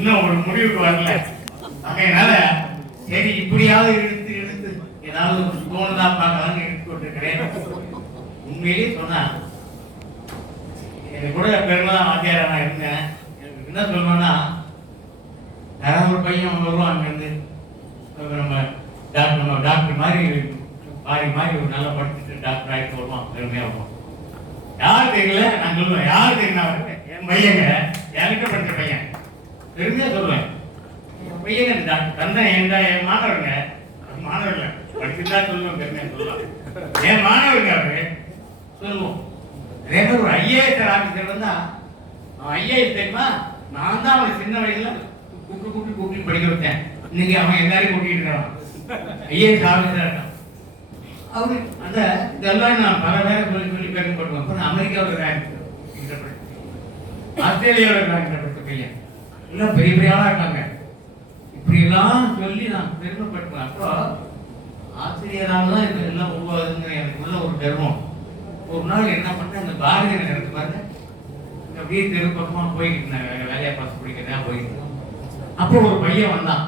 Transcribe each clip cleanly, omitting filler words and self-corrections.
இன்னும் ஒரு முடிவுக்கு வரல. அதனால சரி இப்படியாவது இழுத்து இழுத்து ஏதாவது தோணுதா பார்க்கலாம்னு இழுத்து கொண்டிருக்கிறேன். உண்மையிலேயே சொன்னா எனக்கு கூட பெருமைதான் வாத்தியாரா நான் இருந்தேன். எனக்கு என்ன சொல்லணும்னா யாராவது ஒரு பையன் வருவான் அங்கேருந்து நம்ம டாக்டர் மாதிரி மாறி ஒரு நல்லா படிச்சுட்டு டாக்டர் ஆகிட்டு வருவான், பெருமையாக வருவான். யார் தெரியல நான் சொல்லுவேன், யார் தெரியுமா என் பையங்க யாருக்கிட்ட படித்த பையன் பெருமையாக சொல்லுவேன். என் பையங்க டாக்டர் தந்தை என் மாணவருங்க படிச்சுதான் சொல்லுவேன், பெருமையாக சொல்லலாம். என் மாணவருங்க அவரு சொல்லுவோம். அதே மாதிரி ஒரு ஐஏஎஸ் ஆஃபீஸர் வந்தா ஐஏஎஸ் தெரியுமா, நான் தான் அவனை சின்ன வயசுல கூப்பிட்டு படிக்க வச்சேன். இன்னைக்கு அவன் எல்லாரையும் கூட்டிட்டு இருக்கான், ஐஏஎஸ் ஆஃபீஸரா இருக்கான். அவரு அந்த இதெல்லாம் நான் பல பேரை சொல்லி பெருமைப்படுவேன். அமெரிக்காவோட ரேங்க், ஆஸ்திரேலியாவோட ரேங்க் பையன் எல்லாம் பெரிய பெரிய ஆளா இருக்காங்க. இப்படி எல்லாம் சொல்லி நான் பெருமைப்படுவேன். அப்போ ஆசிரியரால் தான் இது எல்லாம் உருவாகுதுங்கிற எனக்கு உள்ள ஒரு கர்வம். ஒரு நாள் என்ன பண்ணேன், அந்த பாரதிய நேரத்து பாருங்க அப்படியே தெரு பக்கமா போய்கிட்டு இருந்தேன், வேலையா பாச பிடிக்கிறதா போயிட்டு. அப்போ ஒரு பையன் வந்தான்.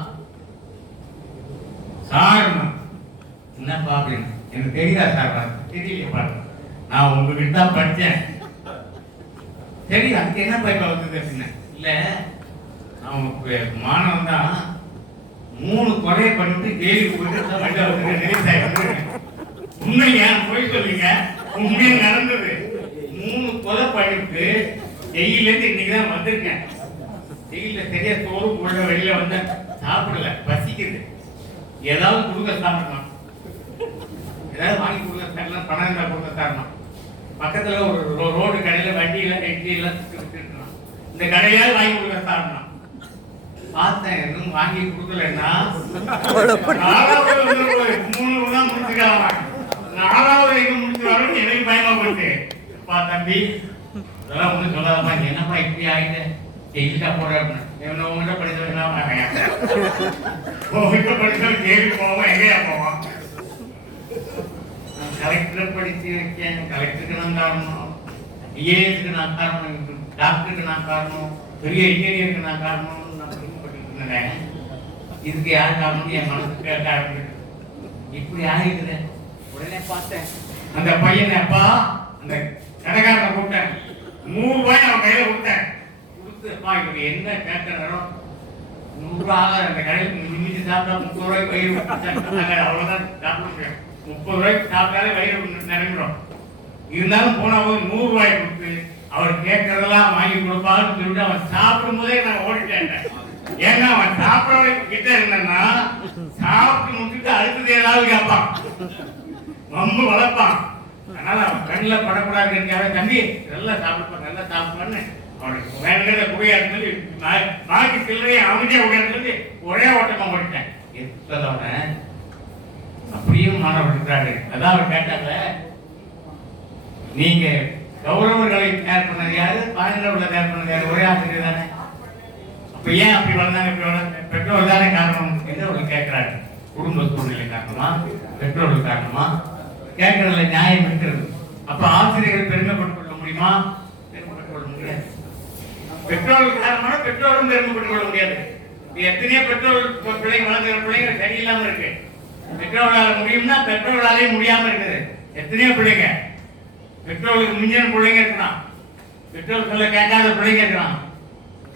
சார் என்னப்பா அப்படின்னு, எனக்கு தெரியுதா சார்? தெரியலையே பாருங்க, நான் உங்ககிட்ட தான் படித்தேன். சரி அதுக்கு என்ன பைப்பா வந்தது அப்படின்னா, இல்லை நான் மாணவன் தான் 3 கொலையை பண்ணிட்டு ஜெயிலுக்கு போயிட்டு உண்மையா போய் சொல்லுங்க, உண்மையா நடந்தது. 3 கொலை பண்ணிட்டு ஜெயிலேருந்து இன்னைக்குதான் வந்திருக்கேன். ஜெயில சரியா சோறு போட வெளியில வந்த சாப்பிடல, பசிக்குது, ஏதாவது கொடுக்க சாப்பிடணும், ஏதாவது வாங்கி கொடுக்க தரலாம், பணம் இருந்தா கொடுக்க தரணும். பக்கத்துல ஒரு ரோடு கடையில வண்டியில இட்லி எல்லாம் விட்டுருக்கணும், இந்த கடையாவது வாங்கி கொடுக்க சாப்பிடணும். பார்த்தேன், எதுவும் வாங்கி கொடுக்கலன்னா 3 தான் முடிச்சுக்கலாம், 4வது எங்க முடிச்சுவாருன்னு எனக்கு பயமா போச்சு. அப்பா தம்பி அதெல்லாம் ஒன்றும் சொல்லாதப்பா, என்னப்பா இப்படி ஆகிட்டு ஜெயிலுக்கா போற அப்படின்னு, உங்கள்கிட்ட படிச்சவங்க படிச்சவங்க ஜெயிலுக்கு போவோம், எங்கேயா போவோம். கலெக்டரை படிச்சு வைக்கேன், கலெக்டருக்கு நான் காரணம், ஐஏஎஸ்க்கு நான் காரணம், டாக்டருக்கு நான் காரணம், பெரிய இன்ஜினியருக்கு நான் காரணம். இதுக்கு யார் காரணம் என் மனசுக்கு கேட்டா இப்படி ஆகிடுது. உடனே பார்த்தேன் அந்த பையனை, அப்பா அந்த கடைக்காரனை கூப்பிட்டேன், 100 ரூபாய் அவன் கையில கொடுத்தேன். கொடுத்துப்பா இவங்க என்ன கேட்ட நேரம் 100 ரூபாய் அந்த கடையில் நிமிஷம் சாப்பிட்டா 30 ரூபாய்க்கு வயிறு அவ்வளவுதான் சாப்பிட முடியும். 30 ரூபாய்க்கு சாப்பிட்டாலே வயிறு நிரம்பிடும். இருந்தாலும் போன போது 100 ரூபாய் கொடுத்து அவர் கேட்கறதெல்லாம் வாங்கி கொடுப்பான்னு சொல்லிட்டு அவன் சாப்பிடும் போதே நான் ஓடிட்டேன். ஏன்னா அவன் சாப்பிட கிட்ட இருந்தேன்னா சாப்பிட்டு முடிச்சுட்டு அடுத்தது ஏதாவது கேட்பான், ரொம்ப வளர்ப்பான். அதனால அவன் கண்ணில் படக்கூடாதுக்காக தம்பி நல்லா சாப்பிடுப்பான், நல்லா சாப்பிடுவான்னு அவனுக்கு வேண்டிய குறையாரு சொல்லி பாக்கி சில்லறையை அவனே உடையாரு சொல்லி ஒரே ஓட்டமா ஓடிட்டேன். எப்பதவன அப்படியும் மாணவர் இருக்கிறாரு. அதான் அவர் கேட்டாங்க, நீங்க கௌரவர்களை தயார் பண்ணது யாரு, பாதுகாப்புல தயார் பண்ணது யாரு? ஒரே ஆசிரியர் தானே. அப்ப ஏன் அப்படி வளர்ந்தாங்க, இப்படி வளர்ந்தாங்க? பெற்றோர் தானே காரணம் என்று அவர் கேட்கிறாரு. குடும்ப சூழ்நிலை காரணமா, பெற்றோர்கள் காரணமா? கேட்கறதுல நியாயம் இருக்கிறது. அப்ப ஆசிரியர்கள் பெருமைப்பட்டுக் கொள்ள முடியுமா? பெருமைப்பட்டுக் கொள்ள முடியாது. பெற்றோர்கள் காரணமான பெற்றோரும் பெருமைப்பட்டுக் கொள்ள முடியாது. எத்தனையோ பெற்றோர்கள் பிள்ளைங்க வளர்ந்துற பிள்ளைங்க சரியில்லாம இருக்கு. பெற்றோர்களால் முடியும்னா பெற்றோர்களாலே முடியாம இருக்குது. எத்தனையோ பிள்ளைங்க பெற்றோர்களுக்கு மிஞ்சின பிள்ளைங்க இருக்கலாம், பெற்றோர் சொல்ல கேட்காத பிள்ளைங்க இருக்கலாம்,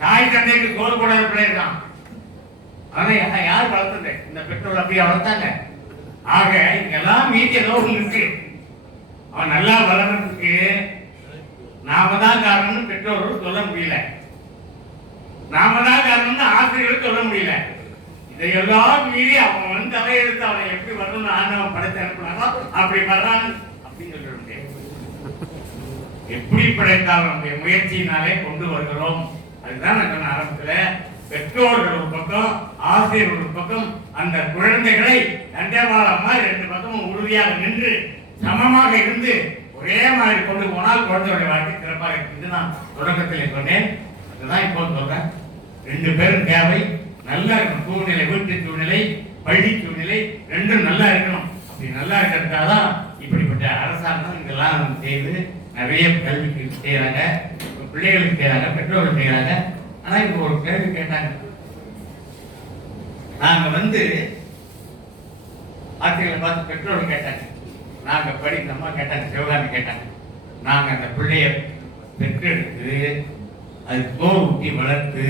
தாய் தந்தைக்கு சோறு போடாத பிள்ளைங்க இருக்கலாம். ஆனா யார் வளர்த்தது? இந்த பெற்றோர் அப்படியே வளர்த்தாங்க. ஆக இங்கெல்லாம் மீதி ஏதோ ஒண்ணு இருக்கு. அவன் நல்லா வளர்றதுக்கு நாம தான் காரணம்னு பெற்றோர்கள் சொல்ல முடியல, நாம தான் காரணம்னு ஆசிரியர்கள் சொல்ல முடியல. இதையெல்லாம் மீறி அவன் தலையெடுத்து அவனை எப்படி வரணும்னு ஆண்டவன் படைத்து அனுப்பினானோ அப்படி வர்றான் அப்படின்னு சொல்ல முடியாது. எப்படி படைத்தால் நம்முடைய முயற்சியினாலே கொண்டு வருகிறோம். அதுதான் நான் ஆரம்பத்துல பெற்றோர்கள் ஒரு பக்கம், ஆசிரியர்கள் ஒரு பக்கம், அந்த குழந்தைகளை தண்டவாளம் மாதிரி 2 பக்கமும் உறுதியாக நின்று சமமாக இருந்து ஒரே மாதிரி கொண்டு போனால் குழந்தைகளுடைய வாழ்க்கை சிறப்பாக இருக்கு. நான் தொடக்கத்தில் சொன்னேன், இதுதான் இப்போ சொல்றேன். 2 பேரும் தேவை. நல்லா இருக்கணும் சூழ்நிலை, வீட்டு சூழ்நிலை, பள்ளி சூழ்நிலை 2ம் நல்லா இருக்கணும். அப்படி நல்லா இருக்கிறதுக்காக தான் இப்படிப்பட்ட அரசாங்கம் இதெல்லாம் செய்து நிறைய கல்விக்கு செய்யறாங்க, பிள்ளைகளுக்கு செய்யறாங்க, பெற்றோர்கள் செய்யறாங்க. ஆனா இப்போ ஒரு கேள்வி கேட்டாங்க, நாங்க வந்து ஆட்களை பார்த்து பெற்றோர்கள் கேட்டாங்க, நாங்க படிக்கிற அம்மா கேட்டாங்க, சிவகாமி கேட்டாங்க, நாங்க அந்த பிள்ளைய பெற்றெடுத்து அது தோல் ஊட்டி வளர்த்து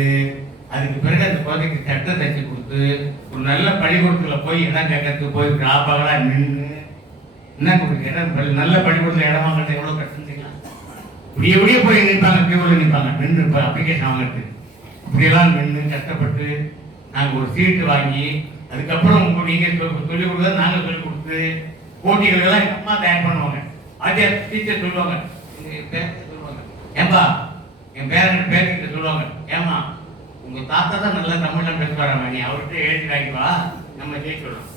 அதுக்கு பிறகு அந்த குழந்தைக்கு சட்டை தைச்சு கொடுத்து ஒரு நல்ல பள்ளிக்கூடத்துல போய் இடம் கேட்கறதுக்கு போய் ராப்பாகளா நின்று என்ன கொடுக்க இடம் நல்ல பள்ளிக்கூடத்துல இடம் வாங்குறது எவ்வளவு கஷ்டம் செய்யலாம். இப்படியே போய் நிற்பாங்க, கியூவில் நிற்பாங்க, நின்று அப்ளிகேஷன் வாங்குறது இப்படியெல்லாம் நின்று கஷ்டப்பட்டு நாங்கள் ஒரு சீட்டு வாங்கி அதுக்கப்புறம் நீங்கள் சொல்லிக் கொடுத்தா நாங்கள் சொல்லிக் கொடுத்து போட்டிகளெல்லாம் எங்கள் அம்மா தயார் பண்ணுவாங்க. அதே டீச்சர் சொல்லுவாங்க, சொல்லுவாங்க ஏன்பா என் பேர்கிட்ட சொல்லுவாங்க, ஏமா உங்கள் தாத்தா தான் நல்லா தமிழ்லாம் பேசுவாராமா, நீ அவர்கிட்ட எழுதி வாங்கிவா நம்ம ஜெயிச்சு சொல்லலாம்.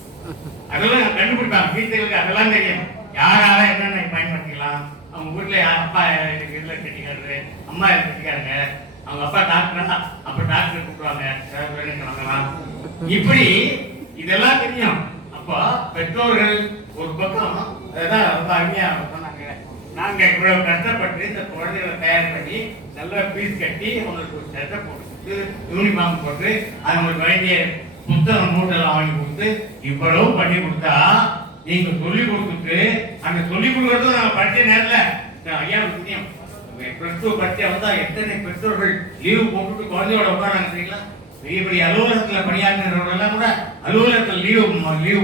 அதெல்லாம் கண்டுபிடிப்பாங்க டீச்சர்களுக்கு, அதெல்லாம் தெரியும் யாரால என்னென்ன பயன்படுத்திக்கலாம். அவங்க வீட்டில் அப்பா இதில் கட்டிக்காரு, அம்மா கட்டிக்காருங்க, அவங்க அப்பா டாக்டரா அப்ப டாக்டர் கூப்பிடுவாங்க, வாங்கலாம். இப்படி இதெல்லாம் தெரியும். அப்போ பெற்றோர்கள் ஒரு பக்கம் அதான் ரொம்ப அருமையா சொன்னாங்க, நாங்க இவ்வளவு கஷ்டப்பட்டு இந்த குழந்தைகளை தயார் பண்ணி நல்ல ஃபீஸ் கட்டி அவங்களுக்கு ஒரு சட்டை போட்டு யூனிஃபார்ம் போட்டு அவங்களுக்கு வேண்டிய புத்தகம் நோட்டெல்லாம் வாங்கி கொடுத்து இவ்வளவு பண்ணி கொடுத்தா நீங்க சொல்லி கொடுத்துட்டு அந்த சொல்லி கொடுக்கறதும் நாங்க படிச்ச நேரத்துல ஐயா தெரியும் பிளஸ் டூ படிச்ச வந்தா எத்தனை பெற்றோர்கள் லீவு போட்டுட்டு குழந்தையோட உட்காராங்க சரிங்களா. பெரிய பெரிய அலுவலகத்துல பணியாற்றுறவங்க கூட அலுவலகத்துல லீவு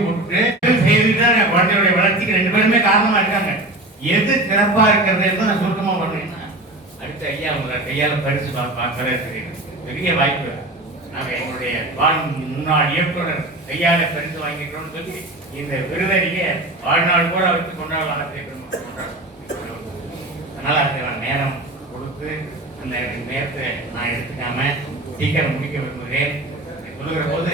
போட்டுட்டு செய்துதான் குழந்தையோட வளர்ச்சிக்கு 2 பேருமே காரணமா இருக்காங்க. எது சிறப்பா இருக்கிறது நான் சுருக்கமா பண்றேன்னா அடுத்த ஐயா உங்களை கையால பரிசு பார்க்கவே தெரியும், பெரிய வாய்ப்பு. நாங்க எங்களுடைய முன்னாள் இயக்குனர் கையால பரிசு வாங்கிக்கிறோம்னு சொல்லி இந்த விருதறிய வாழ்நாள் கூட வச்சு கொண்டாடலாம். அதனால அதுக்கு நேரம் கொடுத்து அந்த நேரத்தை நான் எடுத்துக்காம சீக்கிரம் முடிக்க விரும்புகிறேன். சொல்லுகிற போது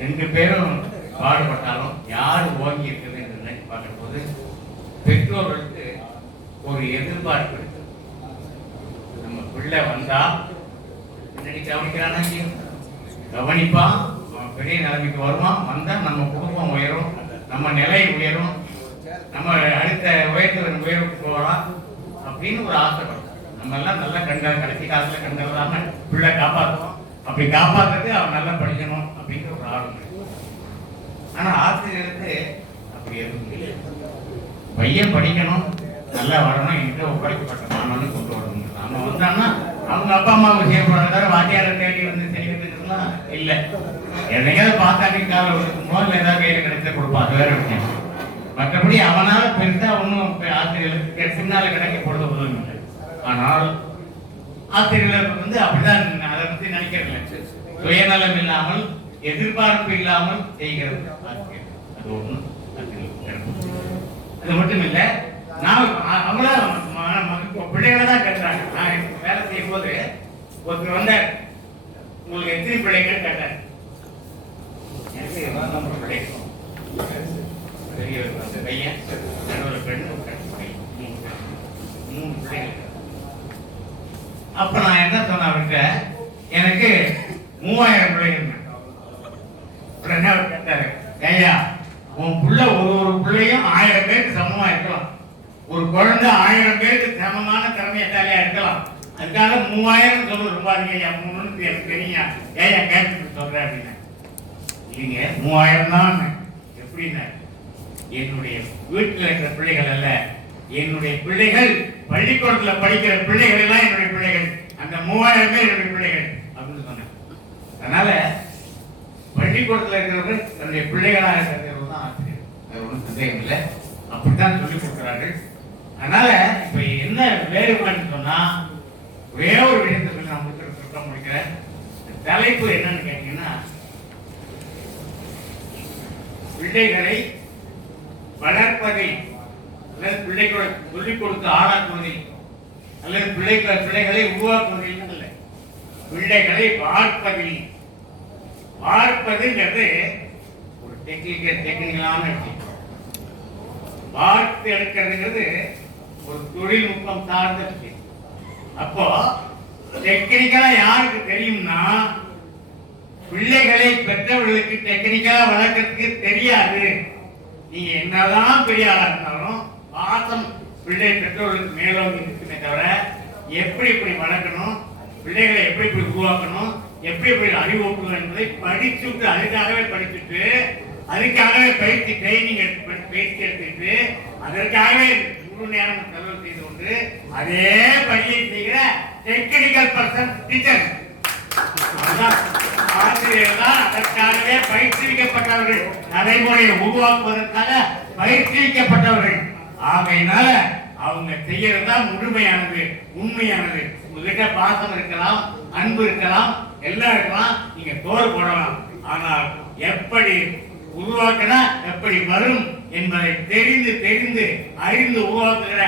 2 பேரும் பாடுபட்டாலும் யார் ஓங்கி இருக்குது என்று நினைச்சு பார்க்கிற போது பெற்றோர்களுக்கு ஒரு எதிர்பார்ப்பு இருக்கு. நம்ம பிள்ளை வந்தா பின்னாடி கவனிக்கிறானா கவனிப்பான், பெரிய நிலைமைக்கு வருவான், வந்தா நம்ம குடும்பம் உயரும், நம்ம நிலை உயரும், நம்ம அடுத்த உயர்வுக்கு போகலாம் அப்படின்னு ஒரு ஆசைப்படும். நம்ம எல்லாம் நல்லா கடைசி காலத்துல கண்டல்லாம பிள்ளை காப்பாற்றுவோம், அப்படி காப்பாற்றுறது அவன் நல்லா படிக்கணும் அப்படிங்கிற ஒரு ஆர்வம். ஆனா ஆசிரியருக்கு அப்படி எதுவும் இல்லை. பையன் படிக்கணும், நல்லா வரணும், என்கிட்ட ஒப்படைக்கப்பட்ட மாணவனு கொண்டு வரணும். நம்ம வந்தான்னா அவங்க அப்பா அம்மாவுக்கு செய்யப்படுறத வாத்தியார தேடி வந்து செய்யறதுலாம் இல்லை. எதையாவது பார்த்தாட்டி கால இருக்குமோ இல்லை ஏதாவது கையில கிடைச்ச கொடுப்போம், அது வேற விஷயம். மற்றபடி அவனால பெருசா ஒன்றும் ஆசிரியர்களுக்கு பின்னால கிடைக்க பொழுது உதவும் இல்லை. ஆனால் ஆசிரியர்களுக்கு வந்து அப்படிதான் அதை பத்தி நினைக்கிறது. சுயநலம் இல்லாமல் எதிர்பார்ப்பு இல்லாமல் செய்கிறது ஆசிரியர். அது ஒண்ணு அது மட்டும் இல்லை, நான் அவங்கள பிள்ளைகளை தான் கேட்கிறாங்க. நான் வேலை செய்யும் போது ஒருத்தர் வந்தார், உங்களுக்கு எத்தனை பிள்ளைகள் கேட்டார். எனக்கு பிள்ளைகள் பெரியவர் வந்து பையன், நடுவில் பெண், 3 பிள்ளைகள். அப்ப நான் என்ன சொன்னேன் அவர்கிட்ட, எனக்கு 3000 பிள்ளைகள். உடனே அவர் கேட்டாரு, ஐயா உன் புள்ள ஒரு பிள்ளையும் 1000 பேருக்கு சமமா இருக்கலாம், ஒரு குழந்தை 1000 பேருக்கு சமமான திறமையத்தாலியா இருக்கலாம், அதுக்காக 3000 சொல்றது ரொம்ப அதிகம், 300 எனக்கு தெரியும், ஏயா கேட்டு சொல்றேன் அப்படின்னா. இல்லைங்க 3000 தான். எப்படின்னா என்னுடைய வீட்டில் இருக்கிற பிள்ளைகள் அல்ல, என்னுடைய பிள்ளைகள் பள்ளிக்கூடத்துல படிக்கிற பிள்ளைகள் எல்லாம் என்னுடைய பிள்ளைகள், அந்த 3000 பேர் என்னுடைய பிள்ளைகள் அப்படின்னு சொன்னேன். அதனால பள்ளிக்கூடத்துல இருக்கிறவர்கள் தன்னுடைய பிள்ளைகளாக இருக்கிறது தான் ஆசிரியர், அது ஒன்றும் சந்தேகம் இல்லை, அப்படித்தான் சொல்லிக் கொடுக்கிறார்கள். அதனால இப்ப என்ன வேறுபாடுன்னு சொன்னா ஒரே ஒரு விஷயத்தை சொல்லி நான் முடிக்கிறேன். தலைப்பு என்னன்னு கேட்டீங்கன்னா, பிள்ளைகளை வளர்ப்பதை அல்லது பிள்ளைகளை சொல்லிக் கொடுத்து ஆளாக்குவதில் அல்லது பிள்ளைகளை உருவாக்குவதில் அல்ல, பிள்ளைகளை பார்ப்பதில். பார்ப்பதுங்கிறது ஒரு டெக்னிக்கலான விஷயம். பார்த்து எடுக்கிறதுங்கிறது ஒரு தொழில்நுட்பம் சார்ந்த விஷயம். அப்போ டெக்னிக்கலா யாருக்கு தெரியும்னா, பிள்ளைகளை பெற்றவர்களுக்கு டெக்னிக்கலா வளர்க்கறதுக்கு தெரியாது. நீங்க என்னதான் பெரிய ஆளா இருந்தாலும் பாசம் பிள்ளை பெற்றோர்களுக்கு மேலோங்கி இருக்குமே தவிர எப்படி இப்படி வளர்க்கணும், பிள்ளைகளை எப்படி இப்படி உருவாக்கணும், எப்படி எப்படி அறிவூட்டுவோம் என்பதை படிச்சுட்டு அதுக்காகவே படிச்சுட்டு அதுக்காகவே பயிற்சி ட்ரைனிங் பயிற்சி எடுத்துட்டு அதற்காகவே முழு நேரம் செலவு செய்து கொண்டு அதே பணியை செய்கிற டெக்னிக்கல் பர்சன் டீச்சர் ஆசிரியர்கள் தான் அதற்காகவே பயிற்சிக்கப்பட்டவர்கள், நடைமுறையை உருவாக்குவதற்காக பயிற்சிக்கப்பட்டவர்கள். ஆகையினால அவங்க செய்யறதுதான் முழுமையானது, உண்மையானது. உங்ககிட்ட பாசம் இருக்கலாம், அன்பு இருக்கலாம், எல்லாம் இருக்கலாம், நீங்க தோல் போடலாம். ஆனால் எப்படி உருவாக்கினா எப்படி வரும் என்பதை தெரிந்து தெரிந்து அறிந்து உருவாக்குகிற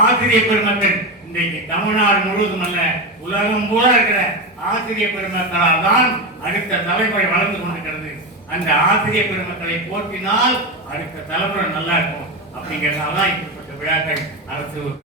ஆசிரியர் பெருமக்கள் இன்றைக்கு தமிழ்நாடு முழுவதும் அல்ல உலகம் பூரா இருக்கிற ஆசிரியர் பெருமக்களால் தான் அடுத்த தலைமுறை வளர்ந்து கொண்டிருக்கிறது. அந்த ஆசிரியர் பெருமக்களை போற்றினால் அடுத்த தலைமுறை நல்லா இருக்கும். அப்படிங்கிறதால தான் இப்படிப்பட்ட விழாக்கள் அரசு